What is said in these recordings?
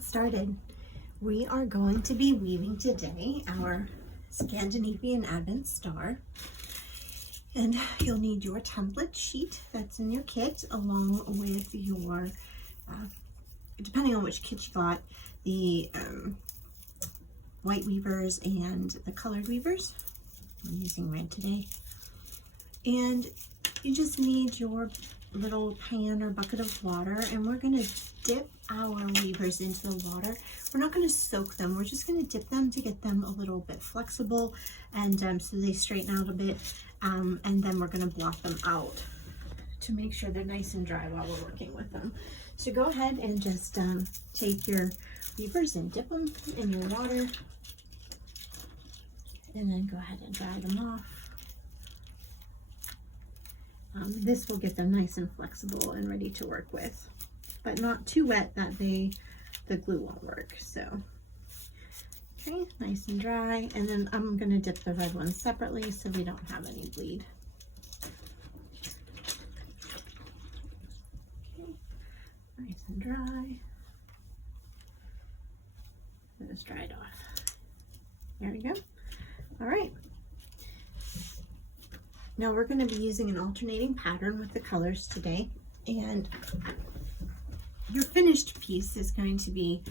Started. We are going to be weaving today our Scandinavian Advent Star, and you'll need your template sheet that's in your kit along with your, depending on which kit you got, the white weavers and the colored weavers. I'm using red today. And you just need your little pan or bucket of water, and we're going to dip our weavers into the water. We're not going to soak them, we're just going to dip them to get them a little bit flexible and so they straighten out a bit, and then we're going to blot them out to make sure they're nice and dry while we're working with them. So go ahead and just take your weavers and dip them in your water, and then go ahead and dry them off. This will get them nice and flexible and ready to work with, but not too wet that the glue won't work. So, okay, nice and dry. And then I'm going to dip the red ones separately so we don't have any bleed. Okay, nice and dry. Just dry it off. There we go. All right. Now we're going to be using an alternating pattern with the colors today, and your finished piece is going to be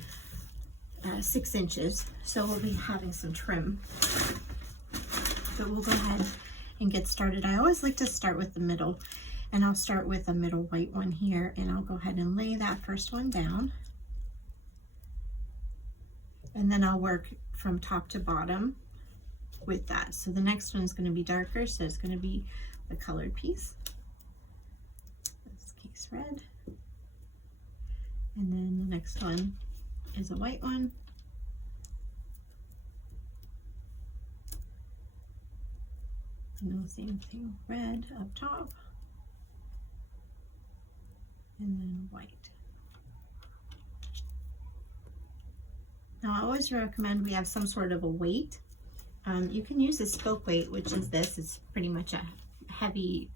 6 inches, so we'll be having some trim. But we'll go ahead and get started. I always like to start with the middle, and I'll start with a middle white one here, and I'll go ahead and lay that first one down. And then I'll work from top to bottom with that. So the next one is going to be darker, so it's going to be the colored piece. In this case, red. And then the next one is a white one. And then the same thing, red up top. And then white. Now I always recommend we have some sort of a weight. You can use a spoke weight, which is this. It's pretty much a heavy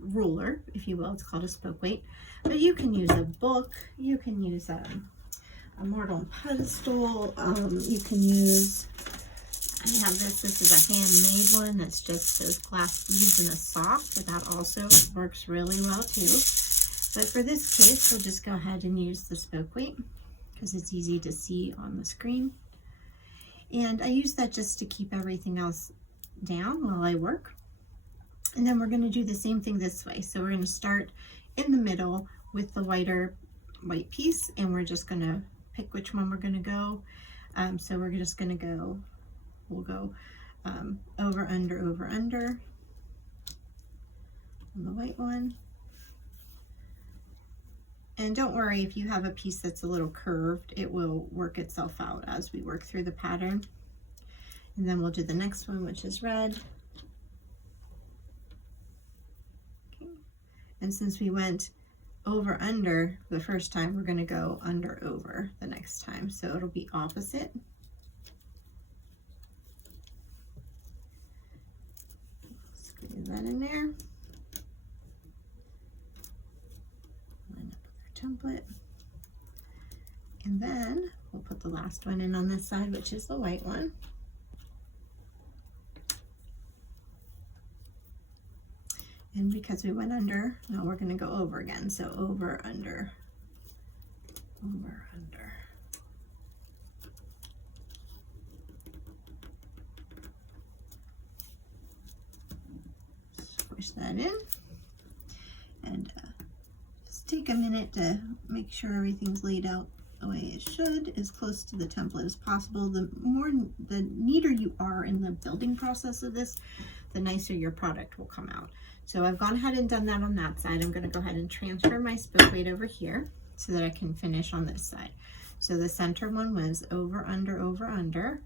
ruler, if you will. It's called a spoke weight. But you can use a book. You can use a mortar and pestle. You can use, I have this. This is a handmade one. That's just those glass beads in a sock. But that also works really well too. But for this case, we'll just go ahead and use the spoke weight because it's easy to see on the screen. And I use that just to keep everything else down while I work. And then we're going to do the same thing this way. So we're going to start in the middle with the white piece, and we're just going to pick which one we're going to go. So we're just going to go, we'll go over, under on the white one. And don't worry if you have a piece that's a little curved, it will work itself out as we work through the pattern. And then we'll do the next one, which is red. Okay. And since we went over under the first time, we're going to go under over the next time. So it'll be opposite. Squeeze that in there. Template, and then we'll put the last one in on this side, which is the white one. And because we went under, now we're going to go over again. So over, under, over, under. Squish that in, and take a minute to make sure everything's laid out the way it should, as close to the template as possible. The neater you are in the building process of this, the nicer your product will come out. So I've gone ahead and done that on that side. I'm going to go ahead and transfer my spoke weight over here so that I can finish on this side. So the center one was over, under,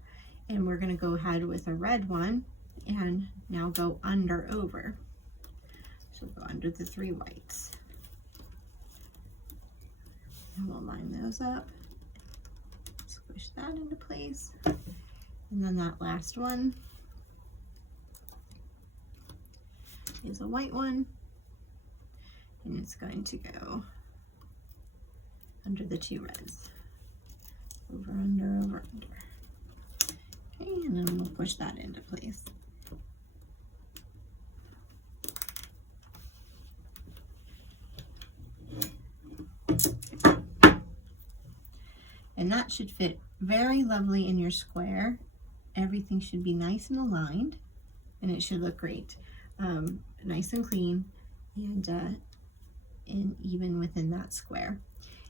and we're going to go ahead with a red one and now go under, over. So go under the 3 whites. And we'll line those up, squish that into place, And then that last one is a white one, and it's going to go under the two reds. Over, under, over, under. Okay, and then we'll push that into place. And that should fit very lovely in your square. Everything should be nice and aligned, and it should look great. Nice and clean, and even within that square.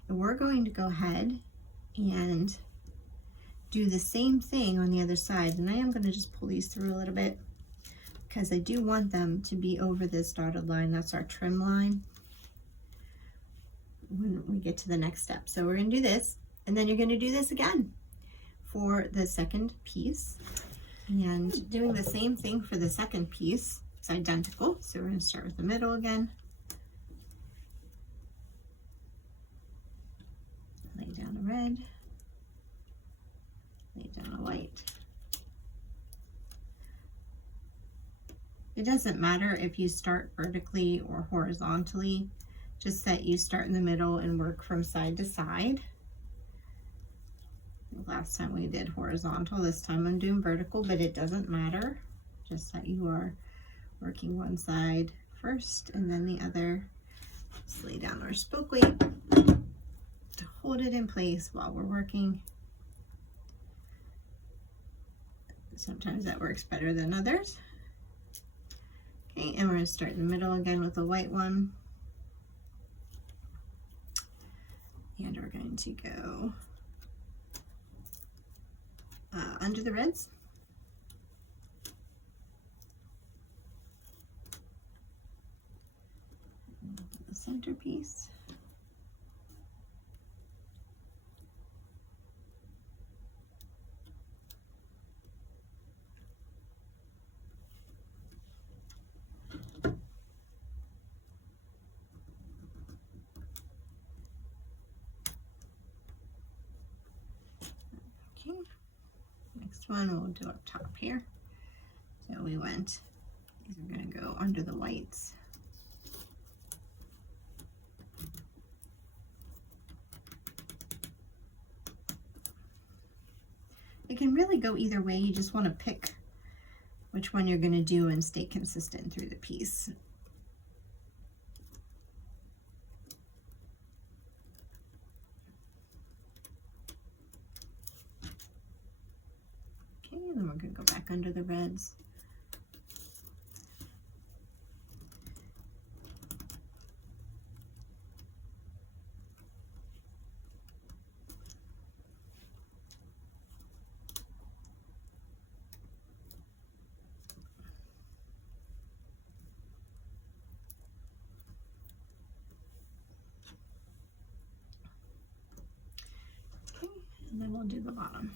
And we're going to go ahead and do the same thing on the other side. And I am going to just pull these through a little bit because I do want them to be over this dotted line. That's our trim line when we get to the next step. So we're going to do this, and then you're going to do this again for the second piece. And doing the same thing for the second piece, it's identical. So we're going to start with the middle again. Lay down a red, lay down a white. It doesn't matter if you start vertically or horizontally, just that you start in the middle and work from side to side. Last time we did horizontal, this time I'm doing vertical, but it doesn't matter, just that you are working one side first and then the other. Just lay down our spoke weight to hold it in place while we're working. Sometimes that works better than others. Okay, and we're going to start in the middle again with a white one. And we're going to go under the reds. The centerpiece. Okay, next one we'll do up top here. So we went, these are going to go under the whites. It can really go either way. You just want to pick which one you're going to do and stay consistent through the piece. Okay, and then we're going to go back under the reds. And then we'll do the bottom.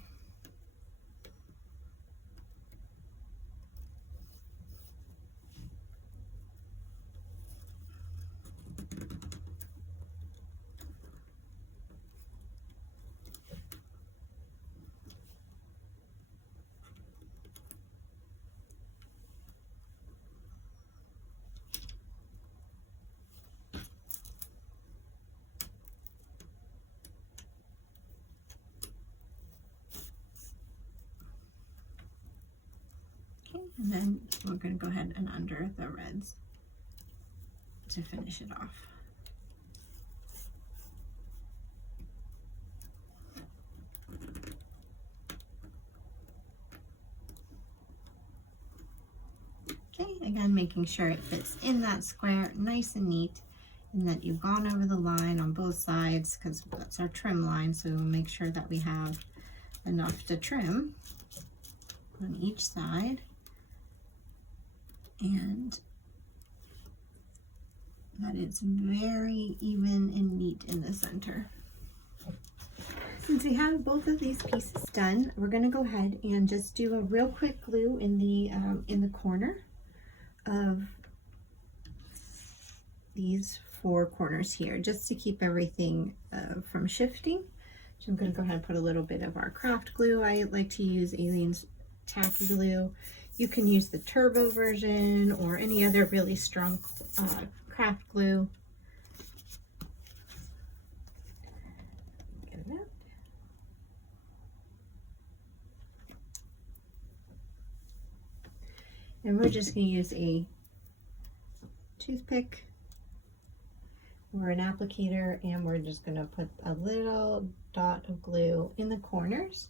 And then we're going to go ahead and under the reds to finish it off. Okay, again, making sure it fits in that square nice and neat, and that you've gone over the line on both sides, because that's our trim line, so we'll make sure that we have enough to trim on each side. And that it's very even and neat in the center. Since we have both of these pieces done, we're going to go ahead and just do a real quick glue in the corner of these four corners here, just to keep everything from shifting. So I'm going to go ahead and put a little bit of our craft glue. I like to use tacky glue. You can use the turbo version or any other really strong craft glue. Get it out. And we're just going to use a toothpick or an applicator, and we're just going to put a little dot of glue in the corners.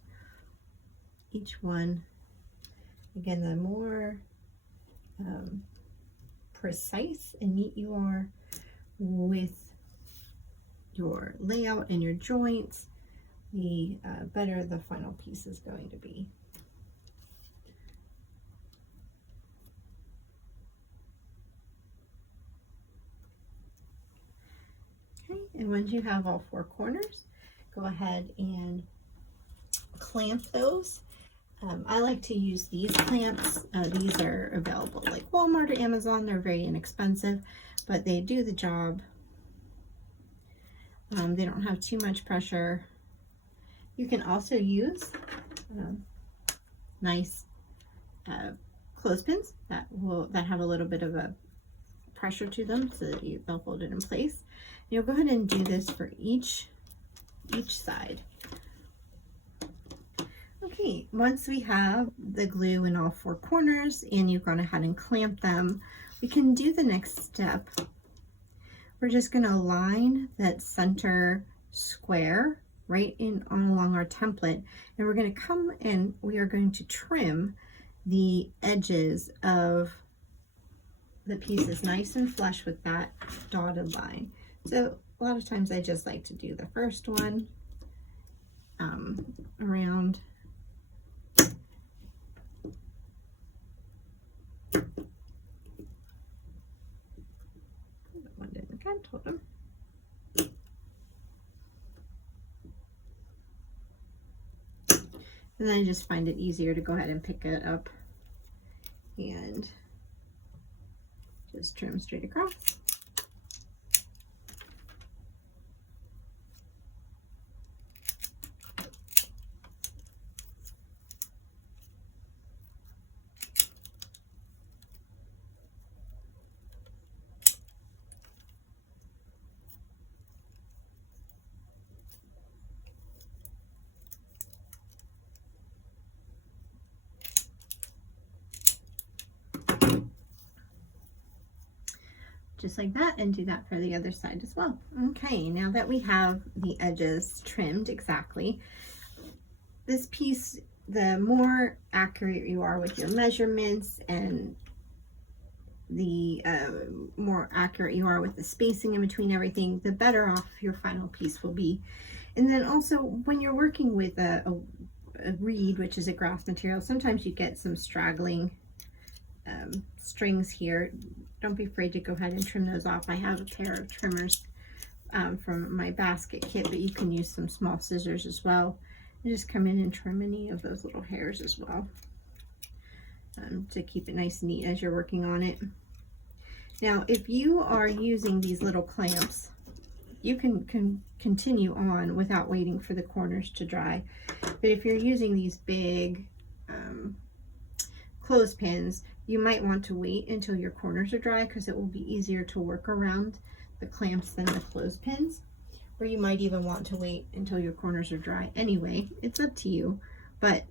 Each one, again, the more precise and neat you are with your layout and your joints, the better the final piece is going to be. Okay, and once you have all four corners, go ahead and clamp those. I like to use these clamps. These are available like Walmart or Amazon. They're very inexpensive, but they do the job. They don't have too much pressure. You can also use nice clothespins that have a little bit of a pressure to them, so that they'll hold it in place. You'll go ahead and do this for each side. Okay, once we have the glue in all four corners and you've gone ahead and clamped them, we can do the next step. We're just going to line that center square right in along our template, and we're going to come and we are going to trim the edges of the pieces nice and flush with that dotted line. So a lot of times I just like to do the first one around one didn't count, hold on. And then I just find it easier to go ahead and pick it up and just trim straight across. Just like that, and do that for the other side as well. Okay, now that we have the edges trimmed exactly, this piece, the more accurate you are with your measurements and the more accurate you are with the spacing in between everything, the better off your final piece will be. And then also when you're working with a reed, which is a grass material, sometimes you get some straggling strings here. Don't be afraid to go ahead and trim those off. I have a pair of trimmers from my basket kit, but you can use some small scissors as well. And just come in and trim any of those little hairs as well, to keep it nice and neat as you're working on it. Now, if you are using these little clamps, you can continue on without waiting for the corners to dry. But if you're using these big clothespins, you might want to wait until your corners are dry, because it will be easier to work around the clamps than the clothespins. Or you might even want to wait until your corners are dry. Anyway, it's up to you, but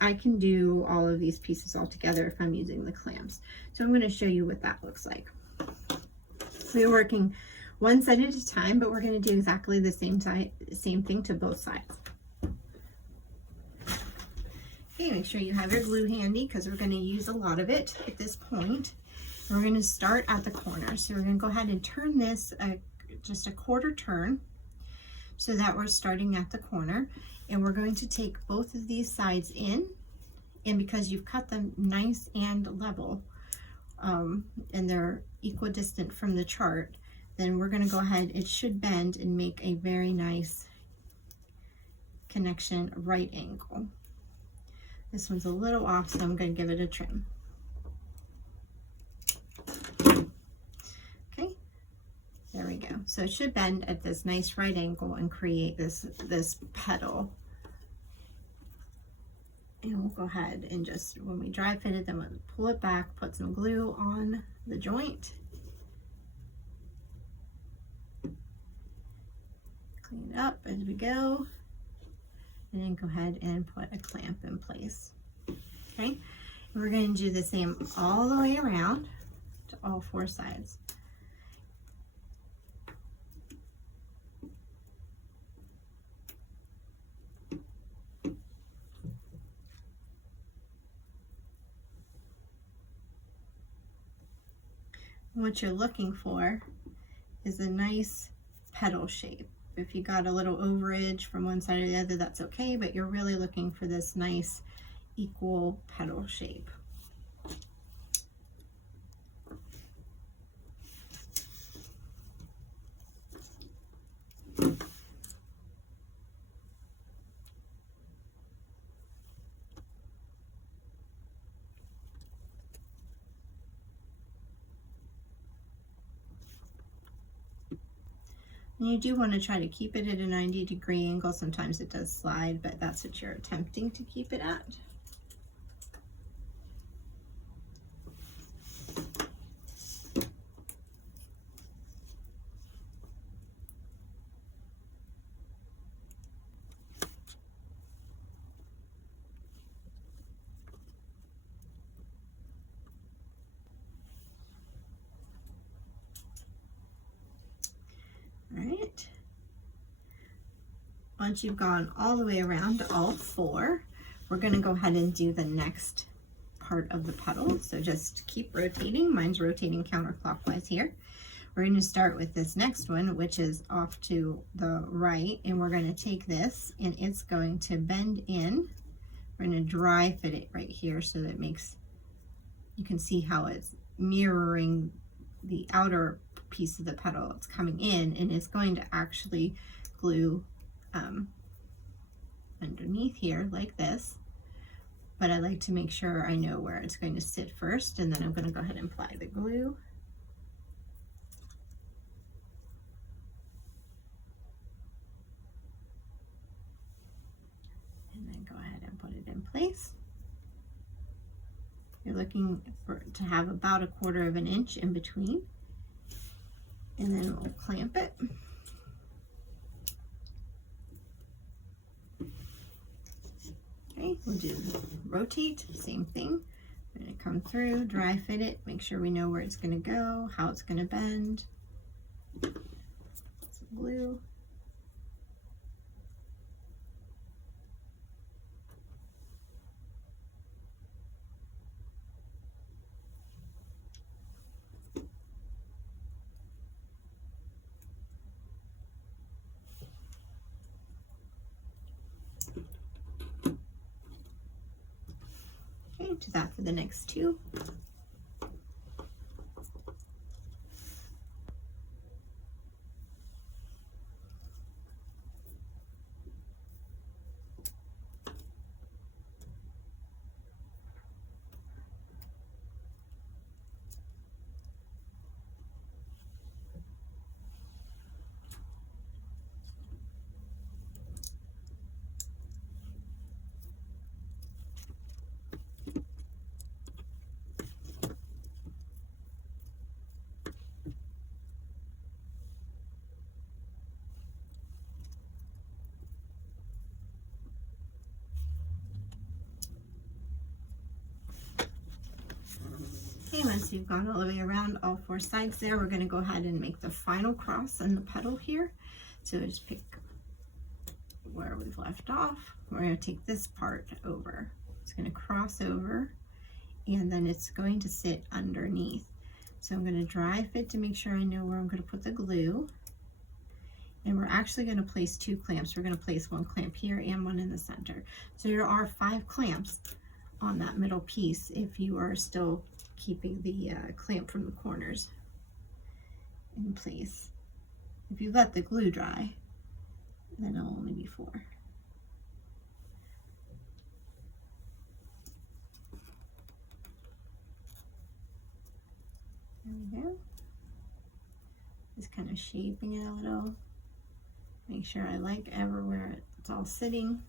I can do all of these pieces all together if I'm using the clamps. So I'm going to show you what that looks like. We're working one side at a time, but we're going to do exactly the same thing to both sides. Okay, make sure you have your glue handy, because we're going to use a lot of it at this point. We're going to start at the corner. So we're going to go ahead and turn this just a quarter turn, so that we're starting at the corner. And we're going to take both of these sides in, and because you've cut them nice and level, and they're equidistant from the chart, then we're going to go ahead, it should bend and make a very nice connection right angle. This one's a little off, so I'm going to give it a trim. Okay, there we go. So it should bend at this nice right angle and create this petal. And we'll go ahead and just, when we dry fit it, then we'll pull it back, put some glue on the joint. Clean it up as we go. And then go ahead and put a clamp in place. Okay, and we're going to do the same all the way around to all four sides. What you're looking for is a nice petal shape. If you got a little overage from one side or the other, that's okay, but you're really looking for this nice equal petal shape. And you do want to try to keep it at a 90-degree angle. Sometimes it does slide, but that's what you're attempting to keep it at. Alright, once you've gone all the way around all four, we're going to go ahead and do the next part of the petal. So just keep rotating. Mine's rotating counterclockwise here. We're going to start with this next one, which is off to the right, and we're going to take this and it's going to bend in. We're going to dry fit it right here so that it makes, you can see how it's mirroring the outer piece of the petal. It's coming in and it's going to actually glue underneath here like this, but I like to make sure I know where it's going to sit first, and then I'm going to go ahead and apply the glue. And then go ahead and put it in place. You're looking to have about 1/4 of an inch in between. And then we'll clamp it. Okay, we'll do rotate, same thing. We're going to come through, dry fit it, make sure we know where it's going to go, how it's going to bend. Some glue. Do that for the next two. Okay, once you've gone all the way around all four sides there, we're going to go ahead and make the final cross in the petal here. So just pick where we've left off. We're going to take this part over. It's going to cross over, and then it's going to sit underneath. So I'm going to dry fit to make sure I know where I'm going to put the glue. And we're actually going to place 2 clamps. We're going to place 1 clamp here and 1 in the center. So there are 5 clamps on that middle piece if you are still keeping the clamp from the corners in place. If you let the glue dry, then it'll only be 4. There we go. Just kind of shaping it a little. Make sure I like everywhere it's all sitting.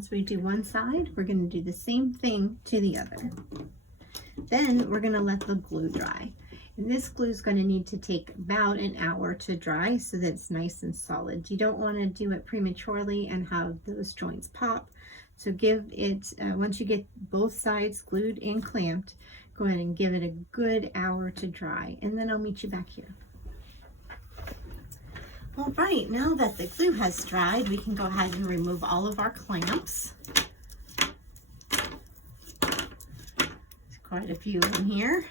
Once we do one side, we're going to do the same thing to the other. Then we're going to let the glue dry. And this glue is going to need to take about an hour to dry so that it's nice and solid. You don't want to do it prematurely and have those joints pop. So give it, once you get both sides glued and clamped, go ahead and give it a good hour to dry. And then I'll meet you back here. All right, now that the glue has dried, we can go ahead and remove all of our clamps. There's quite a few in here.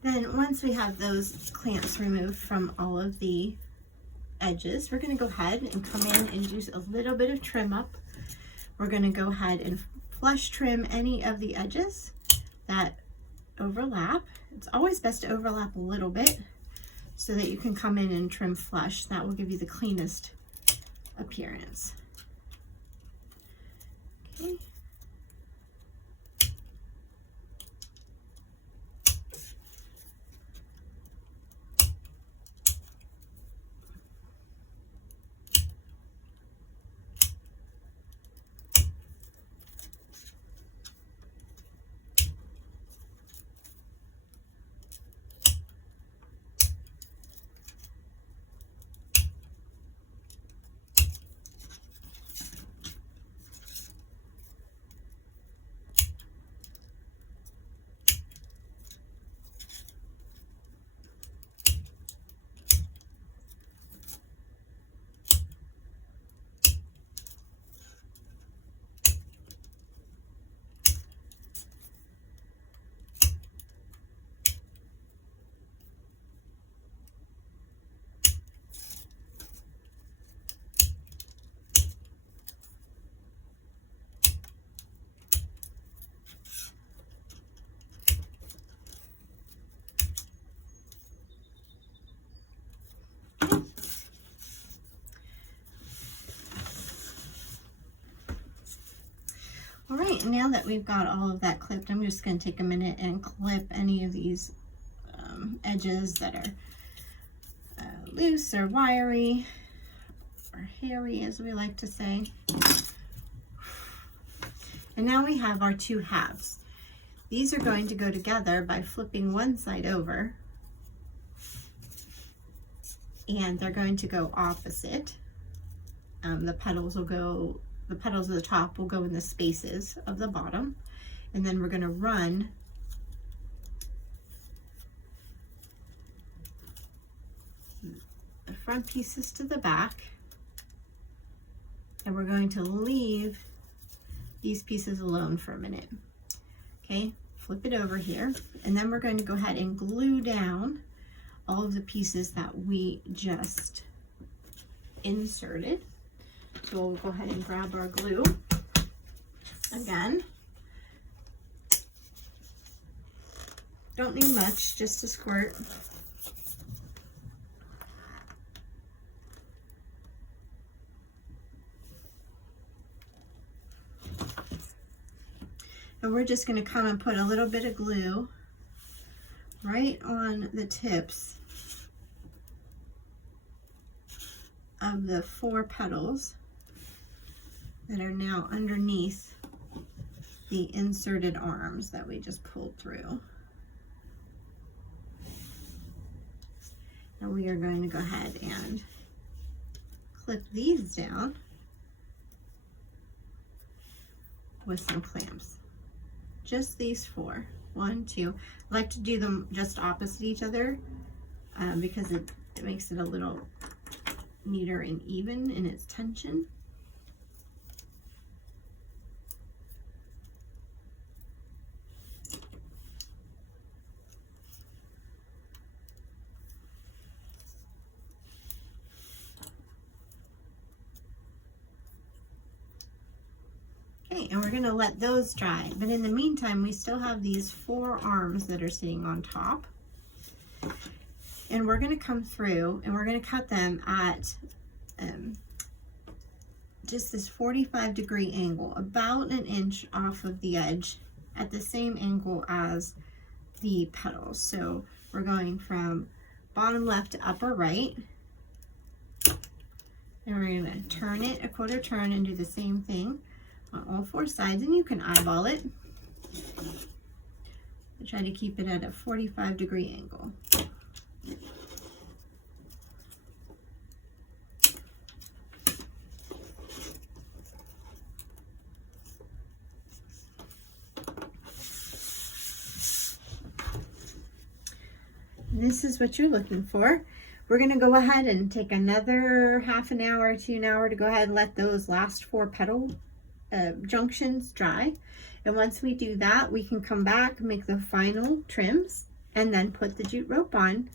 Then once we have those clamps removed from all of the edges, we're going to go ahead and come in and do a little bit of trim up. We're going to go ahead and flush trim any of the edges that overlap. It's always best to overlap a little bit so that you can come in and trim flush. That will give you the cleanest appearance. Okay. All right, now that we've got all of that clipped, I'm just going to take a minute and clip any of these edges that are loose or wiry or hairy, as we like to say. And now we have our two halves. These are going to go together by flipping one side over, and they're going to go opposite. The petals of the top will go in the spaces of the bottom, and then we're going to run the front pieces to the back, and we're going to leave these pieces alone for a minute. Okay, flip it over here, and then we're going to go ahead and glue down all of the pieces that we just inserted. So we'll go ahead and grab our glue again. Don't need much, just a squirt. And we're just going to come and put a little bit of glue right on the tips of the 4 petals that are now underneath the inserted arms that we just pulled through. Now we are going to go ahead and clip these down with some clamps. Just these 4. 1, 2. I like to do them just opposite each other because it makes it a little neater and even in its tension. Okay, and we're gonna let those dry. But in the meantime, we still have these 4 arms that are sitting on top. And we're gonna come through and we're gonna cut them at just this 45-degree angle, about an inch off of the edge, at the same angle as the petals. So we're going from bottom left to upper right, and we're going to turn it a quarter turn and do the same thing on all 4 sides, and you can eyeball it. I try to keep it at a 45-degree angle. This is what you're looking for. We're going to go ahead and take another half an hour to an hour to go ahead and let those last 4 petal junctions dry. And once we do that, we can come back, make the final trims, and then put the jute rope on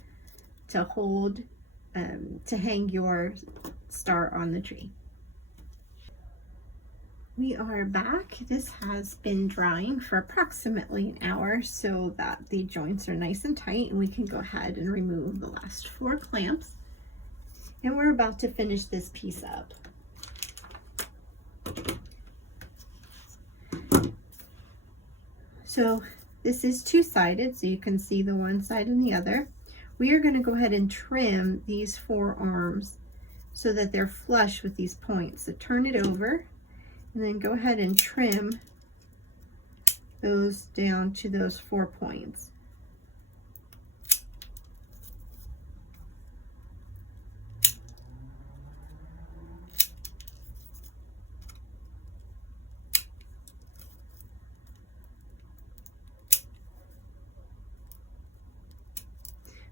to hold, to hang your star on the tree. We are back. This has been drying for approximately an hour so that the joints are nice and tight, and we can go ahead and remove the last 4 clamps. And we're about to finish this piece up. So this is 2-sided, so you can see the one side and the other. We are going to go ahead and trim these 4 arms so that they're flush with these points. So turn it over, and then go ahead and trim those down to those 4 points.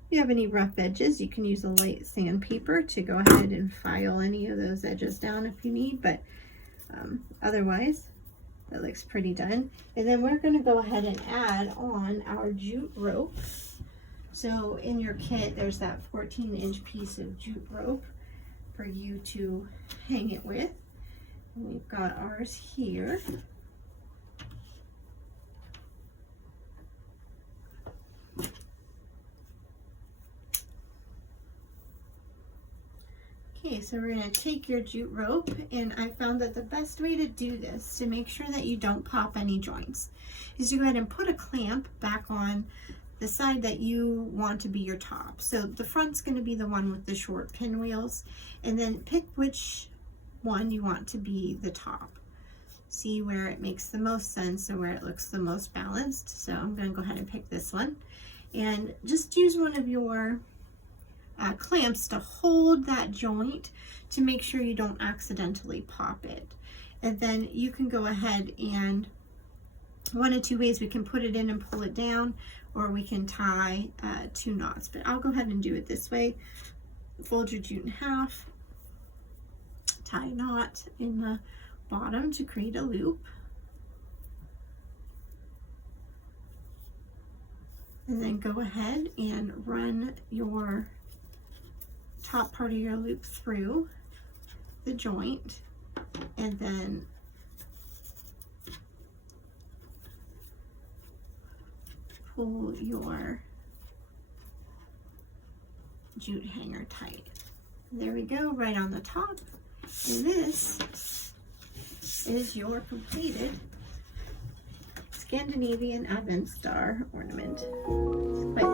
If you have any rough edges, you can use a light sandpaper to go ahead and file any of those edges down if you need, but otherwise, that looks pretty done. And then we're going to go ahead and add on our jute rope. So in your kit, there's that 14-inch piece of jute rope for you to hang it with. And we've got ours here. Okay, so we're going to take your jute rope, and I found that the best way to do this, to make sure that you don't pop any joints, is to go ahead and put a clamp back on the side that you want to be your top. So the front's going to be the one with the short pinwheels, and then pick which one you want to be the top. See where it makes the most sense and where it looks the most balanced. So I'm going to go ahead and pick this one, and just use one of your clamps to hold that joint to make sure you don't accidentally pop it. And then you can go ahead and, one of 2 ways, we can put it in and pull it down, or we can tie 2 knots. But I'll go ahead and do it this way. Fold your jute in half, tie a knot in the bottom to create a loop, and then go ahead and run your top part of your loop through the joint, and then pull your jute hanger tight. There we go, right on the top. And this is your completed Scandinavian Advent Star ornament. It's quite